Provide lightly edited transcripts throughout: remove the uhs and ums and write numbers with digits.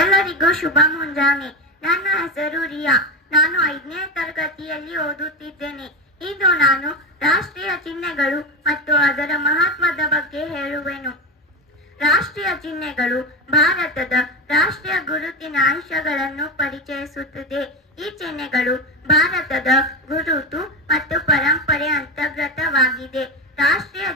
ಎಲ್ಲರಿಗೂ ಶುಭ ಮುಂಜಾನೆ. ನನ್ನ ಹೆಸರು ರಿಯಾ. ನಾನು 5ನೇ ತರಗತಿಯಲ್ಲಿ ಓದುತ್ತಿದ್ದೇನೆ. ಇಂದು ನಾನು ರಾಷ್ಟ್ರೀಯ ಚಿಹ್ನೆಗಳು ಮತ್ತು ಅದರ ಮಹತ್ವದ ಬಗ್ಗೆ ಹೇಳುವೆನು. ರಾಷ್ಟ್ರೀಯ ಚಿಹ್ನೆಗಳು ಭಾರತದ ರಾಷ್ಟ್ರೀಯ ಗುರುತಿನ ಅಂಶಗಳನ್ನು ಪರಿಚಯಿಸುತ್ತದೆ. ಈ ಚಿಹ್ನೆಗಳು ಭಾರತದ ಗುರುತು ಮತ್ತು ಪರಂಪರೆ ಅಂತರ್ಗತವಾಗಿದೆ. ರಾಷ್ಟ್ರೀಯ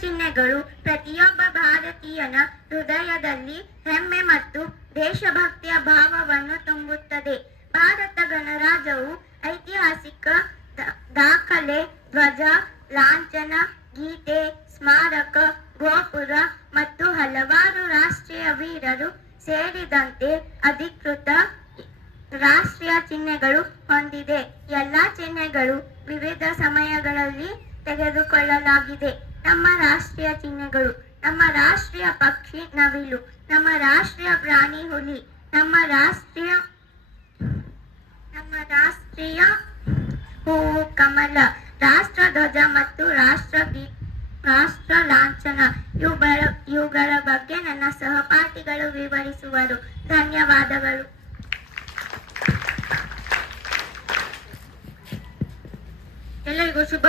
ಚಿಹ್ನೆಗಳು ಪ್ರತಿಯೊಬ್ಬ ಭಾರತೀಯನ ಹೃದಯದಲ್ಲಿ ಹೆಮ್ಮೆ ಮತ್ತು ದೇಶಭಕ್ತಿಯ ಭಾವವನ್ನು ತುಂಬುತ್ತದೆ. ಭಾರತ ಗಣರಾಜ್ಯವು ಐತಿಹಾಸಿಕ ದಾಖಲೆ, ಧ್ವಜ, ಲಾಂಛನ, ಗೀತೆ, ಸ್ಮಾರಕ, ಗೋಪುರ ಮತ್ತು ಹಲವಾರು ರಾಷ್ಟ್ರೀಯ ವೀರರು ಸೇರಿದಂತೆ ಅಧಿಕೃತ ರಾಷ್ಟ್ರೀಯ ಚಿಹ್ನೆಗಳು ಹೊಂದಿದೆ. ಎಲ್ಲ ಚಿಹ್ನೆಗಳು ವಿವಿಧ ಸಮಯಗಳಲ್ಲಿ ತೆಗೆದುಕೊಳ್ಳಲಾಗಿದೆ. ನಮ್ಮ ರಾಷ್ಟ್ರೀಯ ಚಿಹ್ನೆಗಳು: ನಮ್ಮ ರಾಷ್ಟ್ರೀಯ ಪಕ್ಷಿ ನವಿಲು, ನಮ್ಮ ರಾಷ್ಟ್ರೀಯ ಪ್ರಾಣಿ ಹುಲಿ, ನಮ್ಮ ರಾಷ್ಟ್ರೀಯ ಹೂವು ಕಮಲ, ರಾಷ್ಟ್ರ ಧ್ವಜ ಮತ್ತು ರಾಷ್ಟ್ರ ಲಾಂಛನ. ಇವುಗಳ ಬಗ್ಗೆ ನನ್ನ ಸಹಪಾಠಿಗಳು ವಿವರಿಸುವರು. ಧನ್ಯವಾದಗಳು. ಎಲ್ಲರಿಗೂ ಶುಭ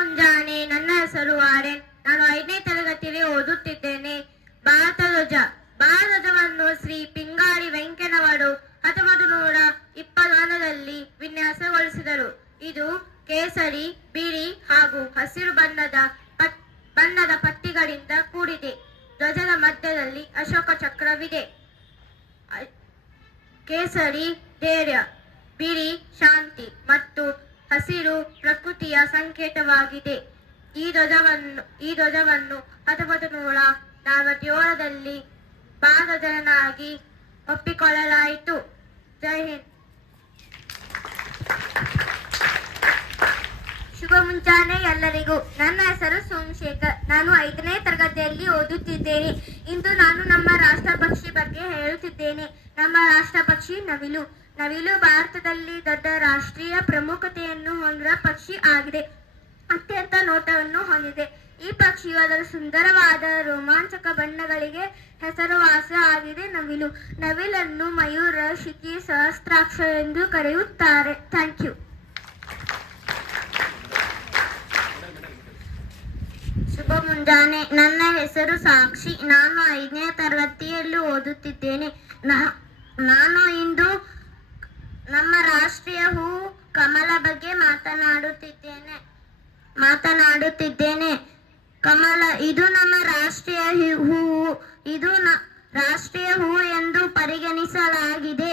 ಮುಂಜಾನೆ. ನನ್ನ ಹೆಸರು ಆರ್ಯನ್. ನಾನು 5ನೇ ತರಗತಿಯಲ್ಲಿ ಓದುತ್ತಿದ್ದೇನೆ. ಭಾರತ ಧ್ವಜವನ್ನು ಶ್ರೀ ಪಿಂಗಾರಿ ವೆಂಕಣ್ಣವರು 1921ರಲ್ಲಿ ವಿನ್ಯಾಸಗೊಳಿಸಿದರು. ಇದು ಕೇಸರಿ, ಬಿಳಿ ಹಾಗೂ ಹಸಿರು ಬಣ್ಣದ ಪಟ್ಟಿಗಳಿಂದ ಕೂಡಿದೆ. ಧ್ವಜದ ಮಧ್ಯದಲ್ಲಿ ಅಶೋಕ ಚಕ್ರವಿದೆ. ಕೇಸರಿ ಧೈರ್ಯ, ಬಿಳಿ ಶಾಂತಿ ಮತ್ತು ಹಸಿರು ಪ್ರಕೃತಿಯ ಸಂಕೇತವಾಗಿದೆ. ಈ ಧ್ವಜವನ್ನು 1947ರಲ್ಲಿ ಭಾರತದನ್ನಾಗಿ ಒಪ್ಪಿಕೊಳ್ಳಲಾಯಿತು. ಜೈ ಹಿಂದ್. ಶುಭ ಮುಂಜಾನೆ ಎಲ್ಲರಿಗೂ. ನನ್ನ ಹೆಸರು ಸೋಮಶೇಖರ್. ನಾನು 5ನೇ ತರಗತಿಯಲ್ಲಿ ಓದುತ್ತಿದ್ದೇನೆ. ಇಂದು ನಾನು ನಮ್ಮ ರಾಷ್ಟ್ರ ಪಕ್ಷಿ ಬಗ್ಗೆ ಹೇಳುತ್ತಿದ್ದೇನೆ. ನಮ್ಮ ರಾಷ್ಟ್ರ ಪಕ್ಷಿ ನವಿಲು. ನವಿಲು ಭಾರತದಲ್ಲಿ ದೊಡ್ಡ ರಾಷ್ಟ್ರೀಯ ಪ್ರಾಮುಖ್ಯತೆಯನ್ನು ಹೊಂದಿರುವ ಪಕ್ಷಿ ಆಗಿದೆ. ಅತ್ಯಂತ ನೋಟವನ್ನು ಹೊಂದಿದೆ. ಈ ಪಕ್ಷಿಯು ಅದರ ಸುಂದರವಾದ ರೋಮಾಂಚಕ ಬಣ್ಣಗಳಿಗೆ ಹೆಸರುವಾಸಿಯಾಗಿದೆ. ನವಿಲನ್ನು ಮಯೂರ, ಶಿಖಿ, ಸಹಸ್ರಾಕ್ಷ ಎಂದು ಕರೆಯುತ್ತಾರೆ. Thank you. ಶುಭ ಮುಂಜಾನೆ. ನನ್ನ ಹೆಸರು ಸಾಕ್ಷಿ. ನಾನು 5ನೇ ತರಗತಿಯಲ್ಲಿ ಓದುತ್ತಿದ್ದೇನೆ. ನಾನು ಇಂದು ನಮ್ಮ ರಾಷ್ಟ್ರೀಯ ಹೂವು ಕಮಲ ಬಗ್ಗೆ ಮಾತನಾಡುತ್ತಿದ್ದೇನೆ. ಕಮಲ ಇದು ನಮ್ಮ ರಾಷ್ಟ್ರೀಯ ಹೂವು. ಇದು ರಾಷ್ಟ್ರೀಯ ಹೂವು ಎಂದು ಪರಿಗಣಿಸಲಾಗಿದೆ.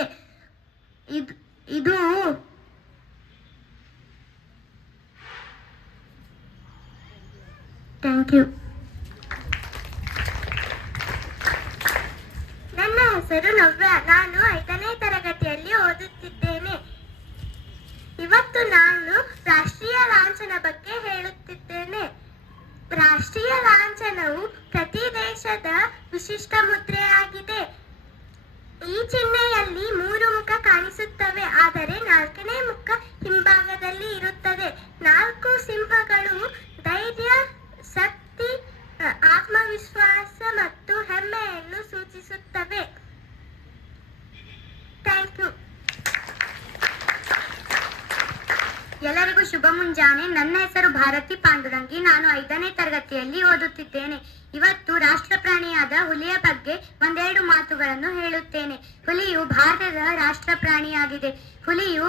ಇದು ಥ್ಯಾಂಕ್ ಯು. ನನ್ನ ಹೆಸರು ನವ್ಯ. ನಾನು 5ನೇ ತರಗತಿಯಲ್ಲಿ ಓದುತ್ತಿದ್ದೇನೆ. ಇವತ್ತು ನಾನು ರಾಷ್ಟ್ರೀಯ ಲಾಂಛನ ಬಗ್ಗೆ ಹೇಳುತ್ತಿದ್ದೇನೆ. ರಾಷ್ಟ್ರೀಯ ಲಾಂಛನವು ಪ್ರತಿ ದೇಶದ ವಿಶಿಷ್ಟ ಮುದ್ರೆಯಾಗಿದೆ. ಈ ಚಿಹ್ನೆಯಲ್ಲಿ 3 ಮುಖ ಕಾಣಿಸುತ್ತವೆ, ಆದರೆ 4ನೇ ಮುಖ ಹಿಂಭಾಗದಲ್ಲಿ ಇರುತ್ತದೆ. 4 ಸಿಂಹಗಳು ಧೈರ್ಯ, ಶಕ್ತಿ, ಆತ್ಮವಿಶ್ವಾಸ ಮತ್ತು ಹೆಮ್ಮೆಯನ್ನು ಸೂಚಿಸುತ್ತವೆ. Thank you. ಎಲ್ಲರಿಗೂ ಶುಭ ಮುಂಜಾನೆ. ನನ್ನ ಹೆಸರು ಭಾರತಿ ಪಾಂಡುರಂಗಿ. ನಾನು 5ನೇ ತರಗತಿಯಲ್ಲಿ ಓದುತ್ತಿದ್ದೇನೆ. ಇವತ್ತು ರಾಷ್ಟ್ರ ಪ್ರಾಣಿಯಾದ ಹುಲಿಯ ಬಗ್ಗೆ ಒಂದೆರಡು ಮಾತುಗಳನ್ನು ಹೇಳುತ್ತೇನೆ. ಹುಲಿಯು ಭಾರತದ ರಾಷ್ಟ್ರ ಪ್ರಾಣಿಯಾಗಿದೆ. ಹುಲಿಯು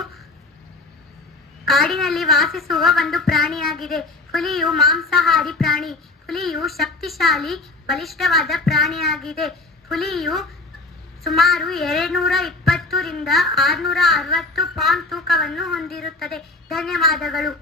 ಕಾಡಿನಲ್ಲಿ ವಾಸಿಸುವ ಒಂದು ಪ್ರಾಣಿಯಾಗಿದೆ. ಹುಲಿಯು ಮಾಂಸಾಹಾರಿ ಪ್ರಾಣಿ. ಹುಲಿಯು ಶಕ್ತಿಶಾಲಿ, ಬಲಿಷ್ಠವಾದ ಪ್ರಾಣಿಯಾಗಿದೆ. ಹುಲಿಯು ಸುಮಾರು 220 ರಿಂದ 660 ಪೌಂಡ್ ತೂಕವನ್ನು ಹೊಂದಿರುತ್ತದೆ. ಧನ್ಯವಾದಗಳು.